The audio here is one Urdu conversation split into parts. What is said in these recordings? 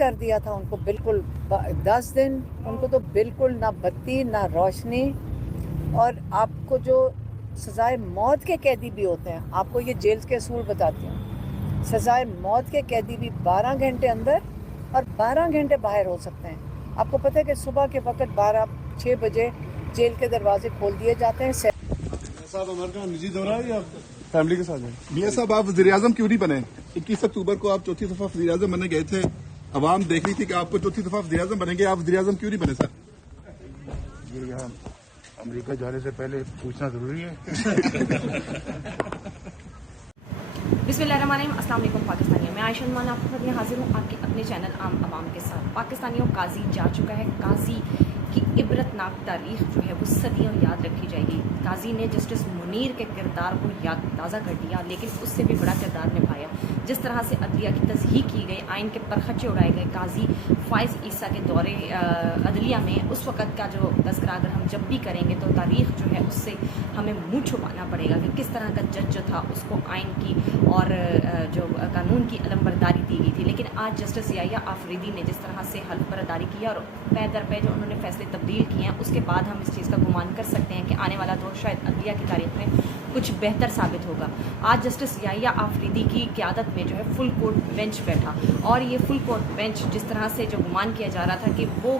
کر دیا تھا ان کو بالکل 10 دن ان کو تو بالکل نہ بتی نہ روشنی. اور آپ کو جو سزائے موت کے قیدی بھی ہوتے ہیں, آپ کو یہ جیل کے اصول بتاتی ہوں, سزائے موت کے قیدی بھی 12 گھنٹے اندر اور 12 گھنٹے باہر ہو سکتے ہیں. آپ کو پتہ ہے کہ صبح کے وقت 6 بجے جیل کے دروازے کھول دیے جاتے ہیں. صاحب ہمارا نجی دورہ ہے یا فیملی کے ساتھ ہیں؟ میاں صاحب آپ وزیر اعظم کیوں نہیں بنے؟ 21 اکتوبر کو آپ چوتھی دفعہ وزیر اعظم بننے گئے تھے, عوام دیکھ رہی تھی کہ آپ کو چوتھی دفعہ وزیر اعظم بنیں گے, آپ وزیر اعظم کیوں نہیں بنے سر؟ یہ یہاں امریکہ جانے سے پہلے پوچھنا ضروری ہے. بسم اللہ الرحمن الرحیم. السلام علیکم پاکستانیوں, میں عائشہ نعمان آپ کے حاضر ہوں آپ کے اپنے چینل عام عوام کے ساتھ. پاکستانیوں, قاضی جا چکا ہے. قاضی کی عبرتناک تاریخ جو ہے وہ صدیوں یاد رکھی جائے گی. قاضی نے جسٹس منیر کے کردار کو یاد تازہ کر دیا, لیکن اس سے بھی بڑا کردار نبھایا. جس طرح سے عدلیہ کی تصحیح کی گئی, آئین کے پرخچے اڑائے گئے. قاضی فائز عیسیٰ کے دورے عدلیہ میں اس وقت کا جو تذکرہ اگر ہم جب بھی کریں گے تو تاریخ جو ہے اس سے ہمیں منہ چھپانا پڑے گا کہ کس طرح کا جج جو تھا اس کو آئین کی اور جو قانون کی علمبرداری دی گئی تھی. لیکن آج جسٹس یحییٰ آفریدی نے جس طرح سے حلف برداری کیا اور پے در پے جو انہوں نے فیصلے تبدیل کیے ہیں, اس کے بعد ہم اس چیز کا گمان کر سکتے ہیں کہ آنے والا دور شاید عدلیہ کی تاریخ میں کچھ بہتر ثابت ہوگا. آج جسٹس یحییٰ آفریدی کی قیادت میں جو ہے فل کورٹ بینچ بیٹھا, اور یہ فل کورٹ بینچ جس طرح سے جو گمان کیا جا رہا تھا کہ وہ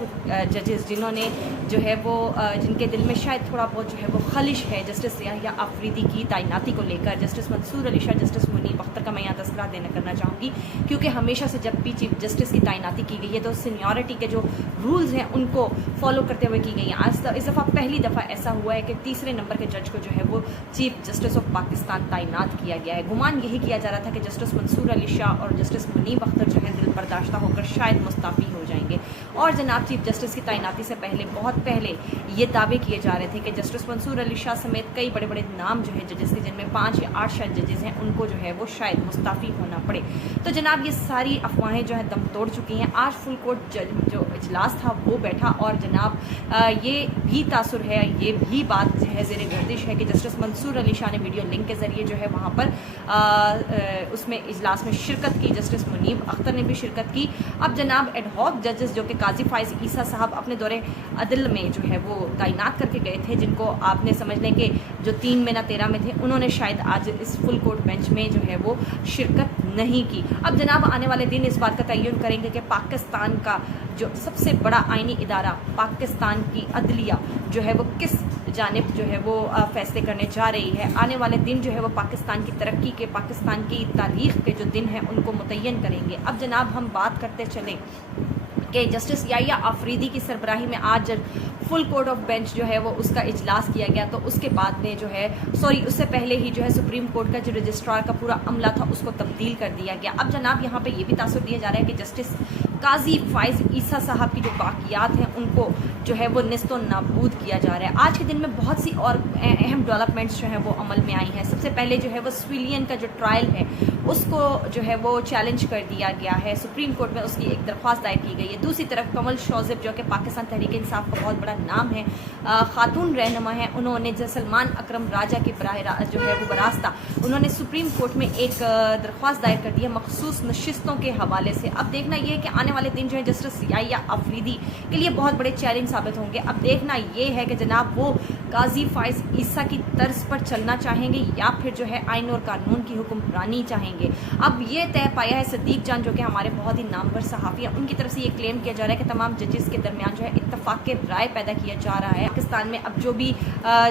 ججز جنہوں نے جو ہے وہ جن کے دل میں شاید تھوڑا بہت جو ہے وہ خلش ہے جسٹس یحییٰ آفریدی کی تعیناتی کو لے کر, جسٹس منصور علی شاہ, جسٹس منیب اختر کا میں یہاں تذکرہ کرنا چاہوں گی, کیونکہ ہمیشہ سے جب بھی چیف جسٹس کی تعیناتی کی گئی ہے تو سینیورٹی کے جو رولز ہیں ان کو فالو کرتے ہوئے کی گئی ہیں. آج اس دفعہ پہلی دفعہ ایسا ہوا ہے کہ تیسرے نمبر کے جج کو جو ہے وہ چیف جسٹس آف پاکستان تعینات کیا گیا ہے. گمان یہی کیا جا رہا تھا کہ جسٹس منصور علی شاہ اور جسٹس منیب اختر جو ہیں دل برداشتہ ہو کر شاید مستعفی ہو جائیں گے, اور جناب چیف جسٹس کی تعیناتی سے پہلے بہت پہلے یہ دعوے کیے جا رہے تھے کہ جسٹس منصور علی شاہ سمیت کئی بڑے بڑے نام جو ہیں ججز کے, جن میں 5 یا 8 شاید ججز ہیں, ان کو جو ہے وہ شاید مستعفی ہونا پڑے. تو جناب یہ ساری افواہیں جو ہیں دم توڑ چکی ہیں. آج فل کورٹ جو اجلاس تھا وہ بیٹھا, اور جناب یہ بھی تاثر ہے, یہ بھی بات جو ہے زیر گردش ہے کہ جسٹس منصور علی شاہ نے ویڈیو لنک کے ذریعے جو ہے وہاں پر اس میں اجلاس میں شرکت کی. جسٹس منیب اختر نے بھی شرکت کی. اب جناب ایڈ ہاک ججز جو کہ قاضی فائز عیسیٰ صاحب اپنے دورے عدل میں جو ہے وہ تعینات کر کے گئے تھے, جن کو آپ نے سمجھ لیں کہ جو 3 میں نہ 13 میں تھے, انہوں نے شاید آج اس فل کورٹ بینچ میں جو ہے وہ شرکت نہیں کی. اب جناب آنے والے دن اس بات کا تعین کریں گے کہ پاکستان کا جو سب سے بڑا آئینی ادارہ پاکستان کی عدلیہ جو ہے وہ کس جانب جو ہے وہ فیصلے کرنے جا رہی ہے. آنے والے دن جو ہے وہ پاکستان کی ترقی کے, پاکستان کی تاریخ کے جو دن ہیں ان کو متعین کریں گے. اب جناب ہم بات کرتے چلیں کہ جسٹس یحییٰ آفریدی کی سربراہی میں آج فل کورٹ آف بینچ جو ہے وہ اس کا اجلاس کیا گیا, تو اس کے بعد میں جو ہے اس سے پہلے ہی جو ہے سپریم کورٹ کا جو رجسٹرار کا پورا عملہ تھا اس کو تبدیل کر دیا گیا. اب جناب یہاں پہ یہ بھی تاثر دیا جا رہا ہے کہ جسٹس قاضی فائز عیسیٰ صاحب کی جو باقیات ہیں ان کو جو ہے وہ نیست و نابود کیا جا رہا ہے. آج کے دن میں بہت سی اور اہم ڈیولپمنٹس جو ہیں وہ عمل میں آئی ہیں. سب سے پہلے جو ہے وہ سویلین کا جو ٹرائل ہے اس کو جو ہے وہ چیلنج کر دیا گیا ہے, سپریم کورٹ میں اس کی ایک درخواست دائر کی گئی ہے. دوسری طرف کمل شوذب جو کہ پاکستان تحریک انصاف کا بہت بڑا نام ہے, خاتون رہنما ہیں, انہوں نے سلمان اکرم راجہ کی جو ہے وہ براستہ انہوں نے سپریم کورٹ میں ایک درخواست دائر کر دی ہے مخصوص نشستوں کے حوالے سے. اب دیکھنا یہ ہے کہ آنے والے دن جو ہے جسٹس یحییٰ آفریدی کے لیے بہت بڑے چیلنج ثابت ہوں گے. اب دیکھنا یہ ہے کہ جناب وہ قاضی فائز عیسیٰ کی طرز پر چلنا چاہیں گے یا پھر جو ہے آئین اور قانون کی حکمرانی چاہیں گے. اب یہ طے پایا ہے صدیق جان جو کہ ہمارے بہت ہی نامور صحافی ہیں, ان کی طرف سے یہ کلیم کیا جا رہا ہے کہ تمام ججز کے درمیان جو ہے اتفاق رائے پیدا کیا جا رہا ہے. پاکستان میں اب جو بھی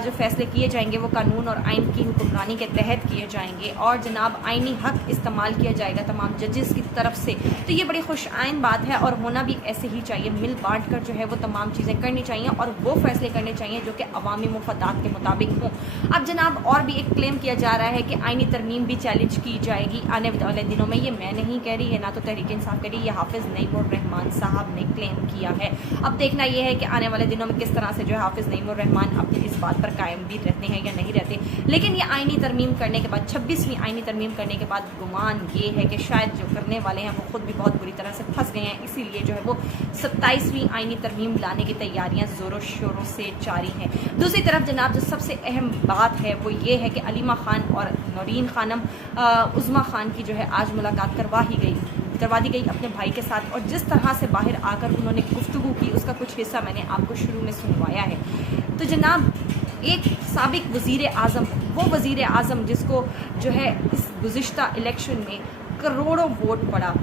جو فیصلے کیے جائیں گے وہ قانون اور آئین کی حکمرانی کے تحت کیے جائیں گے, اور جناب آئینی حق استعمال کیا جائے گا تمام ججز کی طرف سے. تو یہ بڑی خوش آئین بات ہے اور ہونا بھی ایسے ہی چاہیے. مل بانٹ کر جو ہے وہ تمام چیزیں کرنی چاہیے اور وہ فیصلے کرنے چاہیے جو کہ عوامی مفادات کے مطابق ہوں. اب جناب اور بھی ایک کلیم کیا جا رہا ہے کہ آئینی ترمیم بھی چیلنج کی جائے گی آنے والے دنوں میں. یہ میں نہیں کہہ رہی ہے, نہ تو تحریک انصاف کہہ رہی, یہ حافظ نعیم الرحمان صاحب نے کلیم کیا ہے. اب دیکھنا یہ ہے کہ آنے والے دنوں میں کس طرح سے جو ہے حافظ نعیم الرحمان اپنی اس بات پر قائم بھی رہتے ہیں یا نہیں رہتے. لیکن یہ آئینی ترمیم کرنے کے بعد 26ویں آئینی ترمیم کرنے کے بعد گمان یہ ہے کہ شاید جو کرنے والے ہیں وہ خود بھی بہت بری طرح سے پھنس گئے ہیں, اسی لیے جو ہے وہ 27ویں آئینی ترمیم لانے کی تیاریاں زوروں شوروں سے جاری ہیں. دوسری طرف جناب جو سب سے اہم بات ہے وہ یہ ہے کہ علیمہ خان اور نورین خانم عظمیٰ خان کی جو ہے آج ملاقات کروا ہی گئی. کروا دی گئی اپنے بھائی کے ساتھ، اور جس طرح سے باہر آ کر انہوں نے گفتگو کی اس کا کچھ حصہ میں نے آپ کو شروع میں سنوایا ہے۔ تو جناب ایک سابق وزیر اعظم، وہ وزیر اعظم جس کو جو ہے اس گزشتہ الیکشن میں کروڑوں ووٹ پڑا،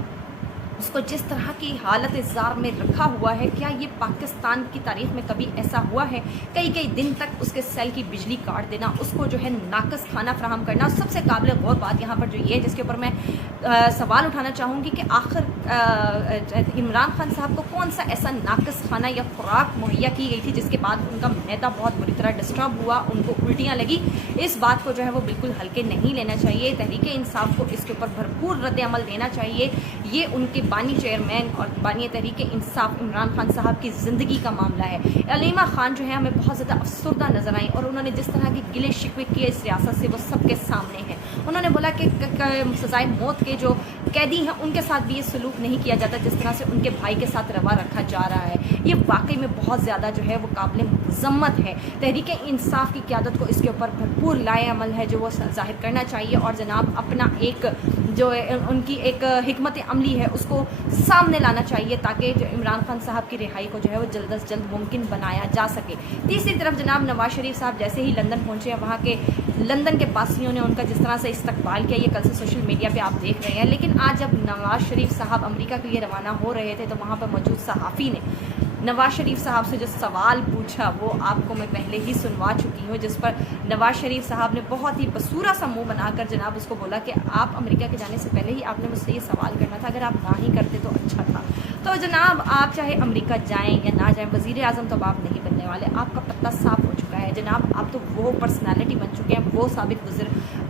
اس کو جس طرح کی حالت زار میں رکھا ہوا ہے، کیا یہ پاکستان کی تاریخ میں کبھی ایسا ہوا ہے؟ کئی دن تک اس کے سیل کی بجلی کاٹ دینا، اس کو جو ہے ناقص کھانا فراہم کرنا۔ سب سے قابل غور بات یہاں پر جو یہ ہے جس کے اوپر میں سوال اٹھانا چاہوں گی کہ آخر عمران خان صاحب کو کون سا ایسا ناقص کھانا یا خوراک مہیا کی گئی تھی جس کے بعد ان کا معدہ بہت بری طرح ڈسٹرب ہوا، ان کو الٹیاں لگی؟ اس بات کو جو ہے وہ بالکل ہلکے نہیں لینا چاہیے۔ تحریک انصاف کو اس کے اوپر بھرپور رد عمل دینا چاہیے۔ یہ ان کے بانی چیئرمین اور بانی تحریک انصاف عمران خان صاحب کی زندگی کا معاملہ ہے۔ علیمہ خان جو ہے ہمیں بہت زیادہ افسردہ نظر آئیں، اور انہوں نے جس طرح کی گلے شکوے کیے اس ریاست سے وہ سب کے سامنے ہے۔ انہوں نے بولا کہ سزائے موت کے جو قیدی ہیں ان کے ساتھ بھی یہ سلوک نہیں کیا جاتا جس طرح سے ان کے بھائی کے ساتھ روا رکھا جا رہا ہے۔ یہ واقعی میں بہت زیادہ جو ہے وہ قابل مذمت ہے۔ تحریک انصاف کی قیادت کو اس کے اوپر بھرپور لائے عمل ہے جو وہ ظاہر کرنا چاہیے، اور جناب اپنا ایک جو ان کی ایک حکمت عملی ہے اس کو سامنے لانا چاہیے تاکہ جو عمران خان صاحب کی رہائی کو جو ہے وہ جلد از جلد ممکن بنایا جا سکے۔ تیسری طرف جناب نواز شریف صاحب جیسے ہی لندن پہنچے ہیں، وہاں کے لندن کے پاسیوں نے ان کا جس طرح سے استقبال کیا یہ کل سے سوشل میڈیا پہ آپ دیکھ رہے ہیں۔ لیکن آج جب نواز شریف صاحب امریکہ کے لیے روانہ ہو رہے تھے تو وہاں پر موجود صحافی نے نواز شریف صاحب سے جو سوال پوچھا وہ آپ کو میں پہلے ہی سنوا چکی ہوں، جس پر نواز شریف صاحب نے بہت ہی بصورہ سا منہ بنا کر جناب اس کو بولا کہ آپ امریکہ کے جانے سے پہلے ہی آپ نے مجھ سے یہ سوال کرنا تھا، اگر آپ نہ ہی کرتے تو اچھا تھا۔ تو جناب آپ چاہے امریکہ جائیں یا نہ جائیں، وزیر اعظم تو آپ نہیں بننے والے، آپ کا پتہ صاف ہو چکا ہے جناب۔ آپ تو وہ پرسنالٹی بن چکے ہیں، وہ سابق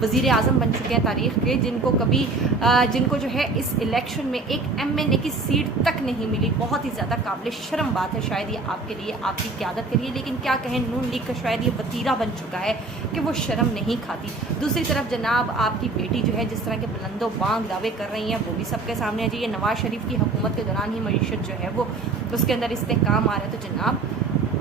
وزیر اعظم بن چکے ہیں تاریخ کے، جن کو جو ہے اس الیکشن میں ایک MNA کی سیٹ تک نہیں ملی۔ بہت ہی زیادہ قابل شرم بات ہے شاید یہ آپ کے لیے، آپ کی قیادت کے لیے، لیکن کیا کہیں نون لیگ کا شاید یہ وتیرہ بن چکا ہے کہ وہ شرم نہیں کھاتی۔ دوسری طرف جناب آپ کی بیٹی جو ہے جس طرح کے بلند و بانگ دعوے کر رہی ہیں وہ بھی سب کے سامنے ہے جی۔ یہ نواز شریف کی حکومت کے دوران ہی معیشت جو ہے وہ اس کے اندر استحکام آ رہا ہے۔ تو جناب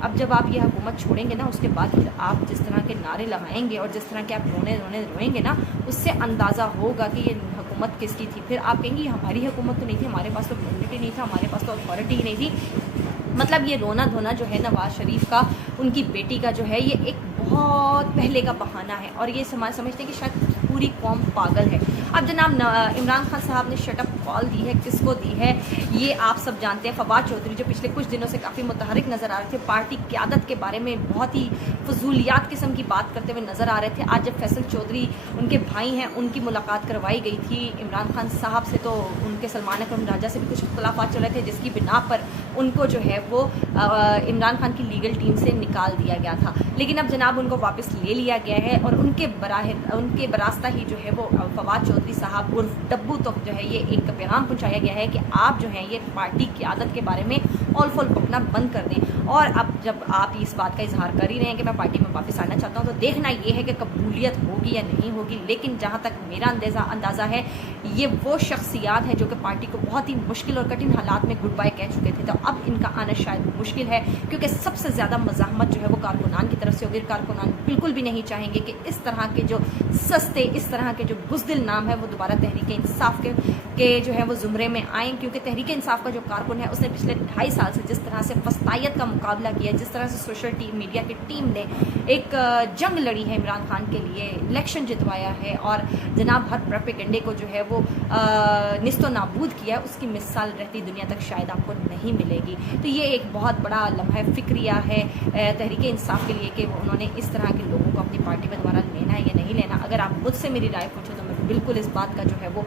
اب جب آپ یہ حکومت چھوڑیں گے نا اس کے بعد پھر آپ جس طرح کے نعرے لگائیں گے اور جس طرح کے آپ روئیں گے نا، اس سے اندازہ ہوگا کہ یہ حکومت کس کی تھی۔ پھر آپ کہیں گے یہ ہماری حکومت تو نہیں تھی، ہمارے پاس تو میجورٹی نہیں تھا، ہمارے پاس تو اتھارٹی ہی نہیں تھی۔ مطلب یہ رونا دھونا جو ہے نواز شریف کا، ان کی بیٹی کا جو ہے یہ ایک بہت پہلے کا بہانہ ہے، اور یہ سمجھتے ہیں کہ شاید پوری قوم پاگل ہے۔ اب جناب عمران خان صاحب نے شٹ اپ کال دی ہے، کس کو دی ہے یہ آپ سب جانتے ہیں۔ فواد چودھری جو پچھلے کچھ دنوں سے کافی متحرک نظر آ رہے تھے، پارٹی قیادت کے بارے میں بہت ہی فضولیات قسم کی بات کرتے ہوئے نظر آ رہے تھے۔ آج جب فیصل چودھری ان کے بھائی ہیں ان کی ملاقات کروائی گئی تھی عمران خان صاحب سے، تو ان کے سلمان اکرم راجہ سے بھی کچھ اختلافات چل رہے تھے جس کی بنا پر ان کو جو ہے وہ عمران خان کی لیگل ٹیم سے نکال دیا گیا تھا۔ لیکن اب جناب ان کو واپس لے لیا گیا ہے، اور ان کے براستہ ہی جو ہے وہ فواد چودھری صاحب عرف ڈبو تک جو ہے یہ ایک پیغام پہنچایا گیا ہے کہ آپ جو ہیں یہ پارٹی قیادت کے بارے میں اول فول بکنا بند کر دیں۔ اور اب جب آپ اس بات کا اظہار کر ہی رہے ہیں کہ میں پارٹی میں واپس آنا چاہتا ہوں، تو دیکھنا یہ ہے کہ قبولیت ہوگی یا نہیں ہوگی۔ لیکن جہاں تک میرا اندازہ ہے یہ وہ شخصیات ہیں جو کہ پارٹی کو بہت ہی مشکل اور کٹھن حالات میں گڈ بائی کہہ چکے تھے، تو اب ان کا آنا شاید مشکل ہے، کیونکہ سب سے زیادہ مزاحمت جو ہے وہ کارکنان کی طرف سے ہوگی۔ کارکنان بالکل بھی نہیں چاہیں گے کہ اس طرح کے جو سستے، اس طرح کے جو بزدل نام ہے وہ دوبارہ تحریک انصاف کے جو ہے وہ زمرے میں آئیں، کیونکہ تحریک انصاف کا جو کارکن ہے اس نے پچھلے 2.5 سال سے جس طرح سے وسطائیت کا مقابلہ کیا، جس طرح سے سوشل میڈیا کی ٹیم نے ایک جنگ لڑی ہے عمران خان کے لیے، الیکشن جتوایا ہے، اور جناب ہر پروپیگنڈے کو جو ہے وہ نیست و نابود کیا ہے، اس کی مثال رہتی دنیا تک شاید آپ کو نہیں ملے گی۔ تو یہ ایک بہت بڑا لمحہ فکریہ ہے تحریک انصاف کے لیے کہ انہوں نے اس طرح کے لوگوں کو اپنی پارٹی میں دوبارہ لینا ہے یا نہیں لینا۔ اگر آپ مجھ سے میری رائے پوچھو تو میں بالکل اس بات کا جو ہے وہ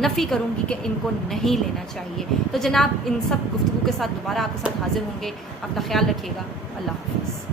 نفی کروں گی کہ ان کو نہیں لینا چاہیے۔ تو جناب ان سب گفتگو کے ساتھ دوبارہ آپ کے ساتھ حاضر ہوں گے، اپنا خیال رکھیے گا، اللہ حافظ۔